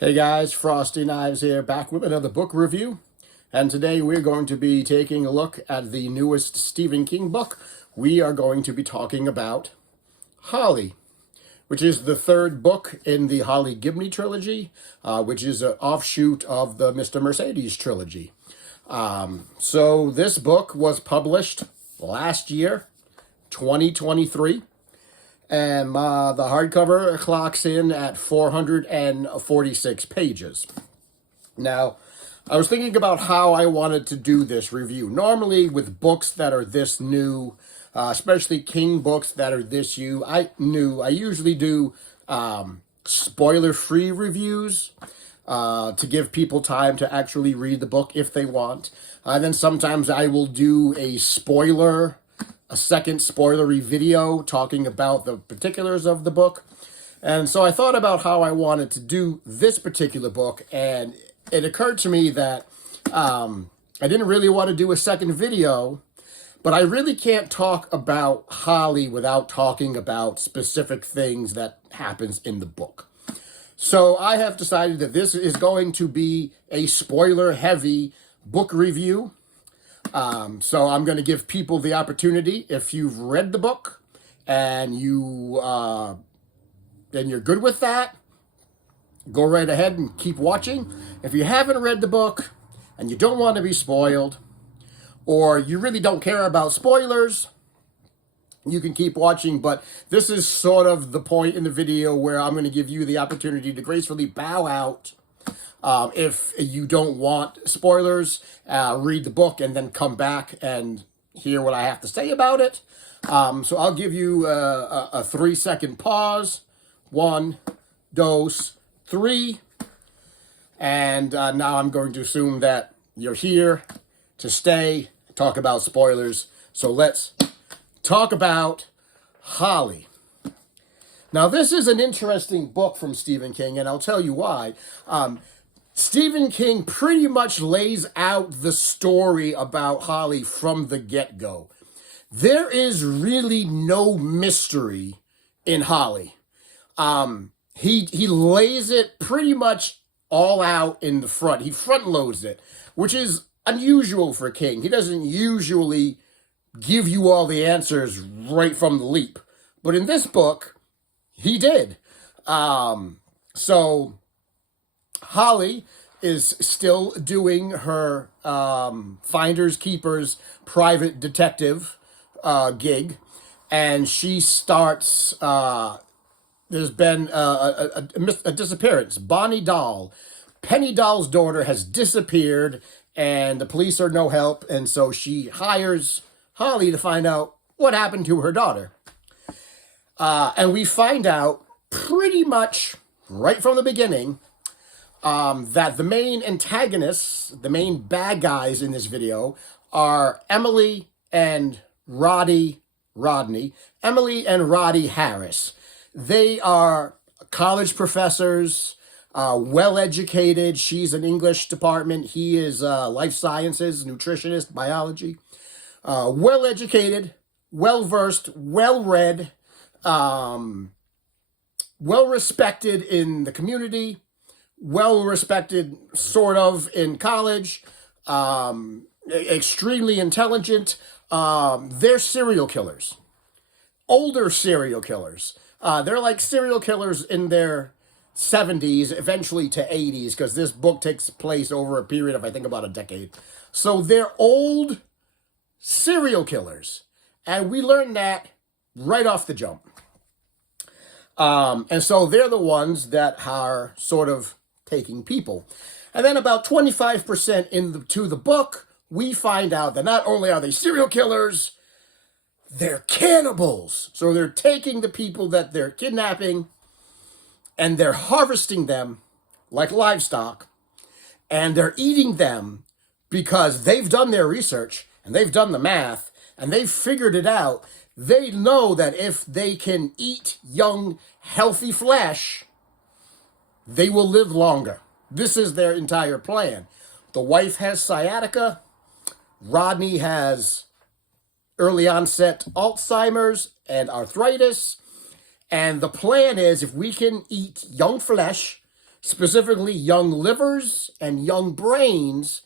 Hey guys, Frosty Knives here, back with another book review. And today we're going to be taking a look at the newest Stephen King book. We are going to be talking about Holly, which is the third book in the Holly Gibney trilogy, which is an offshoot of the Mr. Mercedes trilogy. So this book was published last year, 2023. And the hardcover clocks in at 446 pages. Now, I was thinking about how I wanted to do this review. Normally, with books that are this new, especially King books that are this new, I usually do spoiler-free reviews to give people time to actually read the book if they want. Then sometimes I will do a second spoilery video talking about the particulars of the book. And so I thought about how I wanted to do this particular book, and it occurred to me that I didn't really want to do a second video, but I really can't talk about Holly without talking about specific things that happens in the book. So I have decided that this is going to be a spoiler-heavy book review. So I'm going to give people the opportunity, if you've read the book and you're good with that, go right ahead and keep watching. If you haven't read the book and you don't want to be spoiled, or you really don't care about spoilers, you can keep watching. But this is sort of the point in the video where I'm going to give you the opportunity to gracefully bow out. If you don't want spoilers, read the book and then come back and hear what I have to say about it. So I'll give you a 3-second pause. 1, 2, 3. And now I'm going to assume that you're here to stay, talk about spoilers. So let's talk about Holly. Now, this is an interesting book from Stephen King, and I'll tell you why. Stephen King pretty much lays out the story about Holly from the get-go. There is really no mystery in Holly. He lays it pretty much all out in the front. He front-loads it, which is unusual for King. He doesn't usually give you all the answers right from the leap. But in this book, he did. So Holly is still doing her finders keepers private detective gig, and she starts. There's been a disappearance. Bonnie Doll, Penny Doll's daughter, has disappeared, and the police are no help, and so she hires Holly to find out what happened to her daughter. And we find out pretty much right from the beginning that the main antagonists, the main bad guys in this video, are Emily and Rodney Harris. They are college professors, well-educated. She's an English department. He is life sciences, nutritionist, biology. Well-educated, well-versed, well-read, well-respected in the community, well-respected sort of in college, extremely intelligent. They're serial killers, older serial killers. They're like serial killers in their 70s, eventually to 80s, because this book takes place over a period of, I think, about a decade. So they're old serial killers, and we learn that right off the jump. And so they're the ones that are sort of taking people. And then about 25% into the book, we find out that not only are they serial killers, they're cannibals. So they're taking the people that they're kidnapping and they're harvesting them like livestock, and they're eating them because they've done their research and they've done the math and they've figured it out. They know that if they can eat young, healthy flesh, they will live longer. This is their entire plan. The wife has sciatica. Rodney has early onset Alzheimer's and arthritis. And the plan is, if we can eat young flesh, specifically young livers and young brains,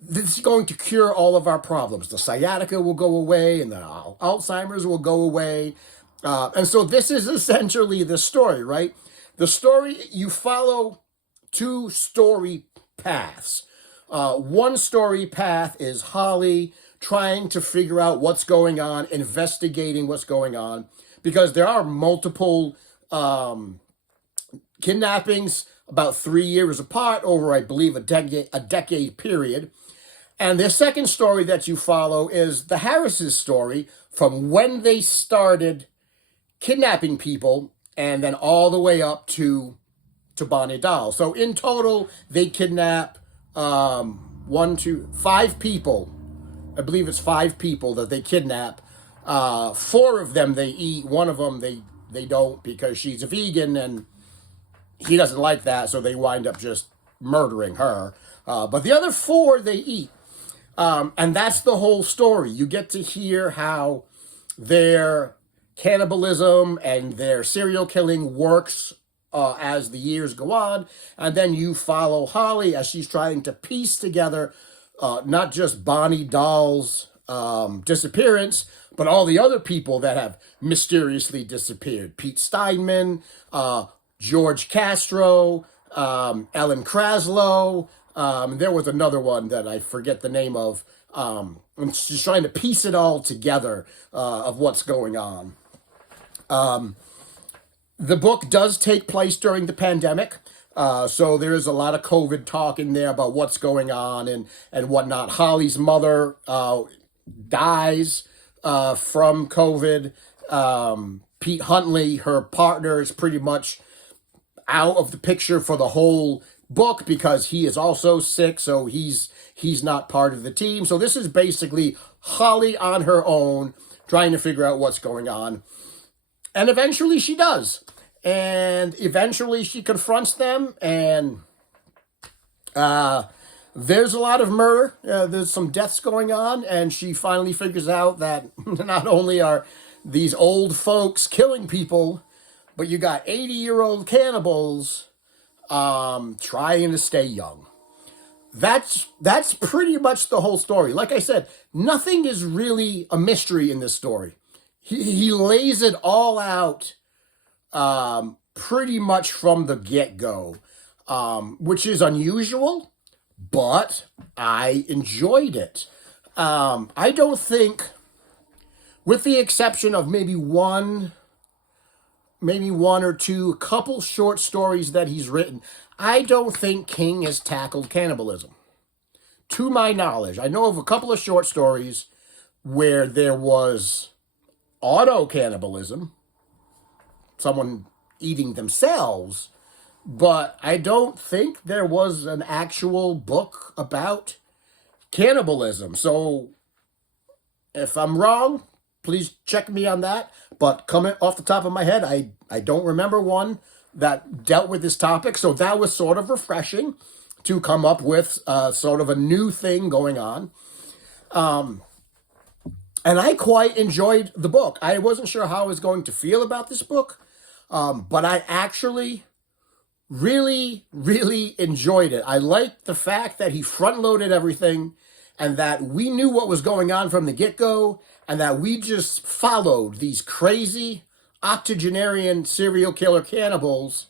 this is going to cure all of our problems. The sciatica will go away and the Alzheimer's will go away. And so this is essentially the story, right? The story, you follow two story paths. One story path is Holly trying to figure out what's going on, investigating what's going on, because there are multiple kidnappings about 3 years apart over, I believe, a decade period. And the second story that you follow is the Harris's story from when they started kidnapping people and then all the way up to Bonnie Doll. So in total, they kidnap 5 people. I believe it's 5 people that they kidnap. 4 of them they eat. One of them they don't, because she's a vegan and he doesn't like that, so they wind up just murdering her. But the other 4 they eat. And that's the whole story. You get to hear how their cannibalism and their serial killing works as the years go on. And then you follow Holly as she's trying to piece together not just Bonnie Doll's disappearance, but all the other people that have mysteriously disappeared. Pete Steinman, George Castro, Ellen Kraslow. There was another one that I forget the name of. And she's trying to piece it all together of what's going on. The book does take place during the pandemic. So there is a lot of COVID talk in there about what's going on and whatnot. Holly's mother dies from COVID. Pete Huntley, her partner, is pretty much out of the picture for the whole book because he is also sick, so he's not part of the team. So this is basically Holly on her own trying to figure out what's going on. And eventually she does. And eventually she confronts them, and there's a lot of murder. There's some deaths going on, and she finally figures out that not only are these old folks killing people, but you got 80-year-old cannibals trying to stay young. That's pretty much the whole story. Like I said, nothing is really a mystery in this story. He lays it all out pretty much from the get-go, which is unusual, but I enjoyed it. I don't think, with the exception of maybe one or two, a couple short stories that he's written, I don't think King has tackled cannibalism. To my knowledge, I know of a couple of short stories where there was auto-cannibalism, someone eating themselves, but I don't think there was an actual book about cannibalism. So if I'm wrong, please check me on that. But coming off the top of my head, I don't remember one that dealt with this topic. So that was sort of refreshing to come up with sort of a new thing going on. And I quite enjoyed the book. I wasn't sure how I was going to feel about this book, but I actually really, really enjoyed it. I liked the fact that he front-loaded everything and that we knew what was going on from the get-go and that we just followed these crazy octogenarian serial killer cannibals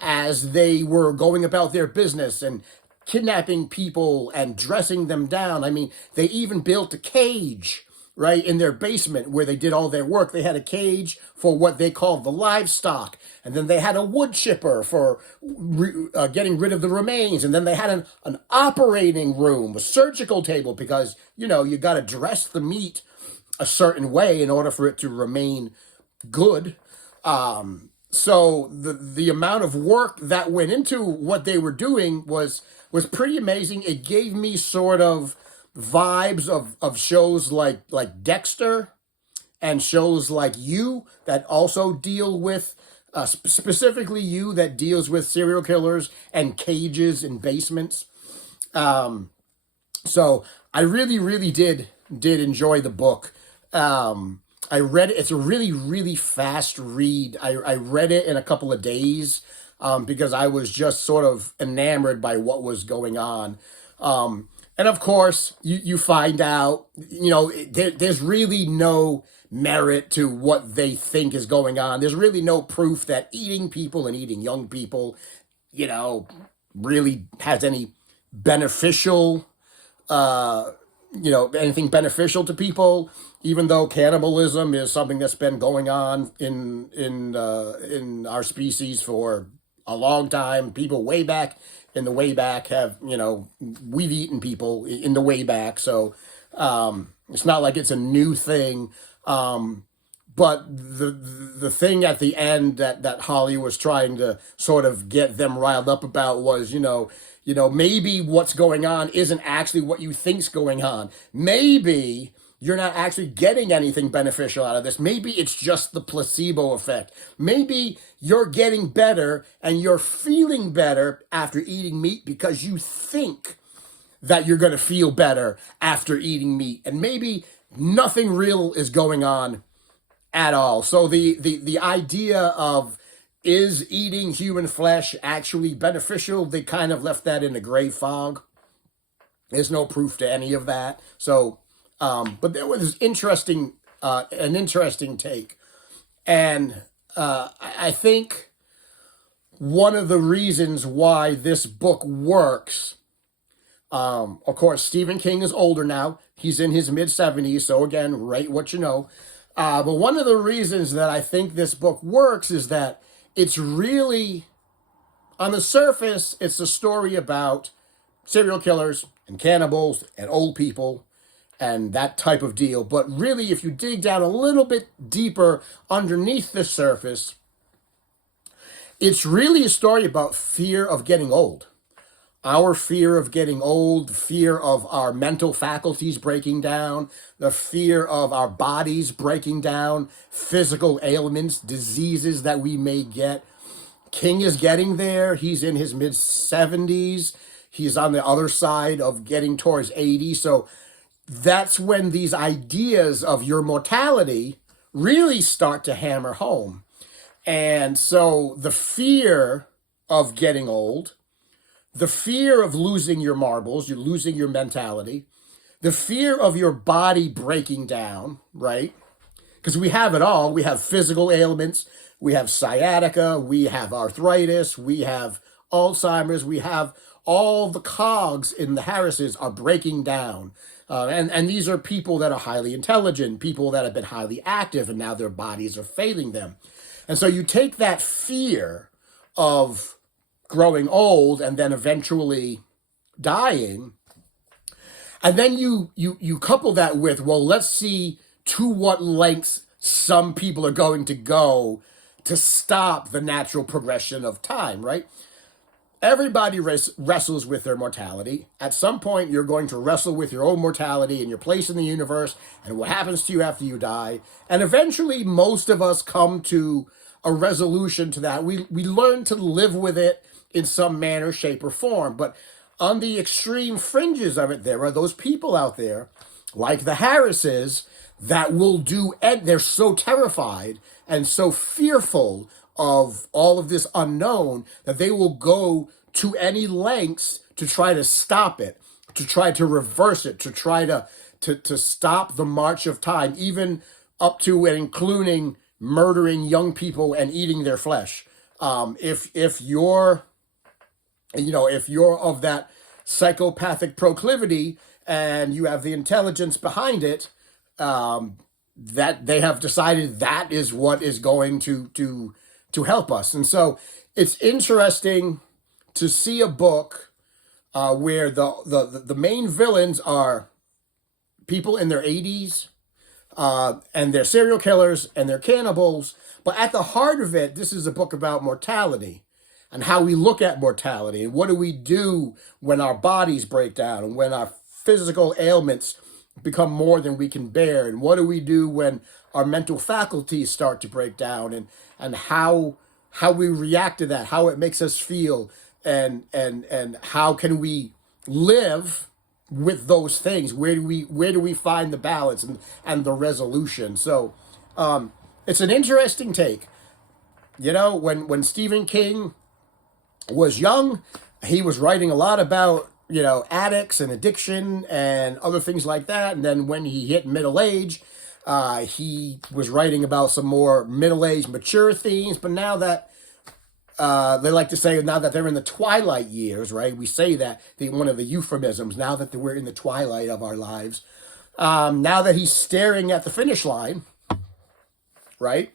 as they were going about their business and kidnapping people and dressing them down. I mean, they even built a cage, right, in their basement where they did all their work. They had a cage for what they called the livestock. And then they had a wood chipper for getting rid of the remains. And then they had an operating room, a surgical table, because, you know, you got to dress the meat a certain way in order for it to remain good. So the amount of work that went into what they were doing was pretty amazing. It gave me sort of vibes of shows like Dexter and shows like You that also deal with, specifically You that deals with serial killers and cages and basements. So I really, really did enjoy the book. I read it. It's a really, really fast read. I read it in a couple of days. because I was just sort of enamored by what was going on. And of course, you find out, there's really no merit to what they think is going on. There's really no proof that eating people and eating young people, you know, really has any beneficial, anything beneficial to people. Even though cannibalism is something that's been going on in our species for a long time, people way back in the way back have, we've eaten people in the way back. So it's not like it's a new thing. But the thing at the end that Holly was trying to sort of get them riled up about was, maybe what's going on isn't actually what you think's going on. Maybe you're not actually getting anything beneficial out of this. Maybe it's just the placebo effect. Maybe you're getting better and you're feeling better after eating meat because you think that you're going to feel better after eating meat. And maybe nothing real is going on at all. So the idea of, is eating human flesh actually beneficial? They kind of left that in a gray fog. There's no proof to any of that. So, but there was an interesting take. And I think one of the reasons why this book works, of course, Stephen King is older now. He's in his mid-70s. So again, write what you know. But one of the reasons that I think this book works is that it's really, on the surface, it's a story about serial killers and cannibals and old people and that type of deal. But really, if you dig down a little bit deeper underneath the surface, it's really a story about fear of getting old. Our fear of getting old, fear of our mental faculties breaking down, the fear of our bodies breaking down, physical ailments, diseases that we may get. King is getting there. He's in his mid-70s. He's on the other side of getting towards 80. So that's when these ideas of your mortality really start to hammer home. And so the fear of getting old, the fear of losing your marbles, you're losing your mentality, the fear of your body breaking down, right? Because we have it all. We have physical ailments, we have sciatica, we have arthritis, we have Alzheimer's, we have all the cogs in the Harrises are breaking down. And these are people that are highly intelligent, people that have been highly active, and now their bodies are failing them. And so you take that fear of growing old and then eventually dying, and then you couple that with, well, let's see to what lengths some people are going to go to stop the natural progression of time, right? Everybody wrestles with their mortality. At some point, you're going to wrestle with your own mortality and your place in the universe and what happens to you after you die. And eventually, most of us come to a resolution to that. We learn to live with it in some manner, shape, or form. But on the extreme fringes of it, there are those people out there, like the Harrises, that will do, and they're so terrified and so fearful of all of this unknown that they will go to any lengths to try to stop it, to try to reverse it, to try to stop the march of time, even up to and including murdering young people and eating their flesh. If you're of that psychopathic proclivity and you have the intelligence behind it, that they have decided that is what is going to help us. And so it's interesting to see a book where the main villains are people in their 80s, and they're serial killers and they're cannibals. But at the heart of it, this is a book about mortality and how we look at mortality and what do we do when our bodies break down and when our physical ailments become more than we can bear, and what do we do when our mental faculties start to break down, and how we react to that, how it makes us feel, and how can we live with those things? Where do we find the balance and the resolution? So it's an interesting take. When Stephen King was young, he was writing a lot about, addicts and addiction and other things like that. And then when he hit middle age, he was writing about some more middle-aged, mature themes. But now that they like to say, now that they're in the twilight years, right? We say that, one of the euphemisms, now that we're in the twilight of our lives. Now that he's staring at the finish line, right?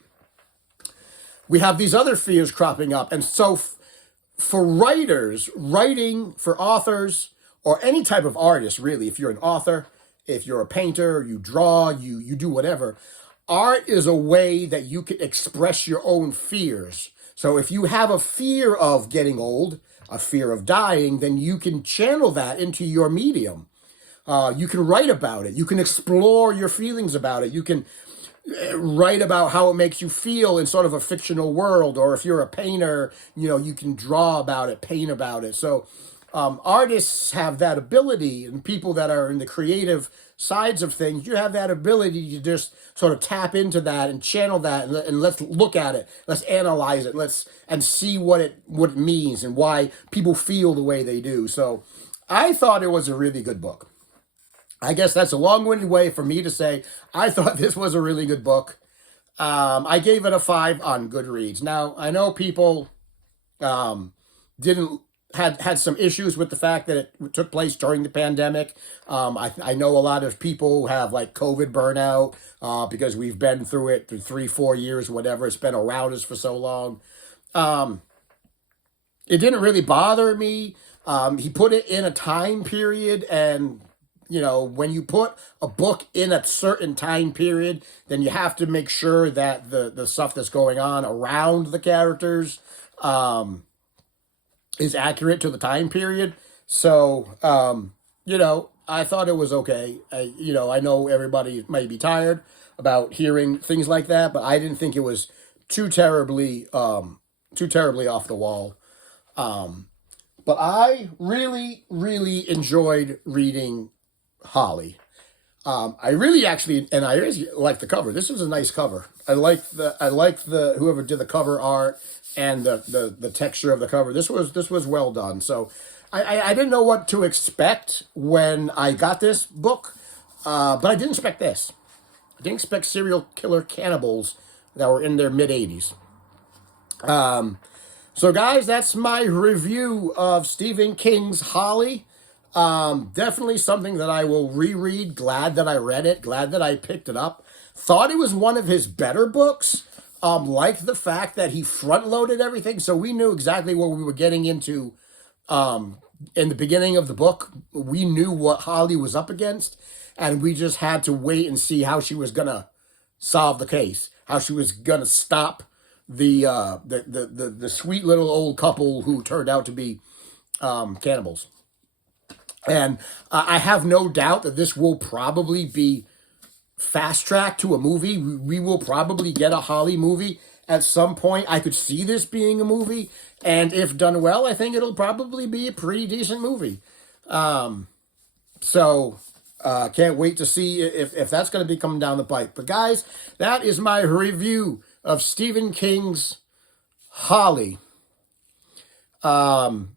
We have these other fears cropping up. And so for writers, writing for authors, or any type of artist, really, if you're an author, if you're a painter, you draw, you do whatever, art is a way that you can express your own fears. So if you have a fear of getting old, a fear of dying, then you can channel that into your medium. You can write about it. You can explore your feelings about it. You can write about how it makes you feel in sort of a fictional world. Or if you're a painter, you can draw about it, paint about it. So artists have that ability, and people that are in the creative sides of things, you have that ability to just sort of tap into that and channel that, and let's look at it, let's analyze it, and see what it means and why people feel the way they do. So I thought it was a really good book. I guess that's a long-winded way for me to say I thought this was a really good book. I gave it a 5 on Goodreads. Now, I know people had some issues with the fact that it took place during the pandemic. I know a lot of people have like COVID burnout because we've been through it for 3-4 years, whatever. It's been around us for so long. It didn't really bother me. He put it in a time period, and when you put a book in a certain time period, then you have to make sure that the stuff that's going on around the characters is accurate to the time period. So, I thought it was okay. I know everybody might be tired about hearing things like that, but I didn't think it was too terribly off the wall. But I really, really enjoyed reading Holly. I really like the cover. This is a nice cover. I like the whoever did the cover art and the texture of the cover. This was well done. So I didn't know what to expect when I got this book, but I didn't expect this. I didn't expect serial killer cannibals that were in their mid-80s. So guys, that's my review of Stephen King's Holly. Definitely something that I will reread. Glad that I read it. Glad that I picked it up. Thought it was one of his better books. Liked the fact that he front-loaded everything, so we knew exactly what we were getting into. In the beginning of the book, we knew what Holly was up against, and we just had to wait and see how she was gonna solve the case, how she was gonna stop the sweet little old couple who turned out to be cannibals. And I have no doubt that this will probably be fast-tracked to a movie. We will probably get a Holly movie at some point. I could see this being a movie, and if done well, I think it'll probably be a pretty decent movie. So can't wait to see if that's going to be coming down the pike. But guys, that is my review of Stephen King's Holly. Tell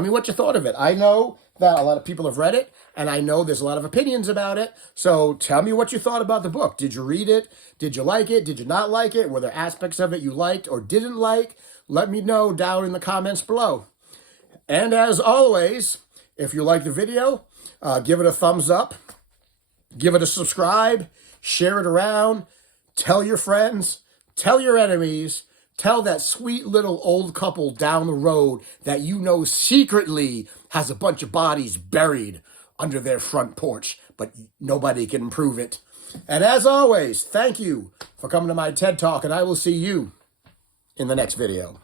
me what you thought of it. I know that a lot of people have read it, and I know there's a lot of opinions about it. So tell me what you thought about the book. Did you read it? Did you like it? Did you not like it? Were there aspects of it you liked or didn't like? Let me know down in the comments below. And as always, if you like the video, give it a thumbs up, give it a subscribe, share it around, tell your friends, tell your enemies, tell that sweet little old couple down the road that you know secretly has a bunch of bodies buried under their front porch, but nobody can prove it. And as always, thank you for coming to my TED Talk, and I will see you in the next video.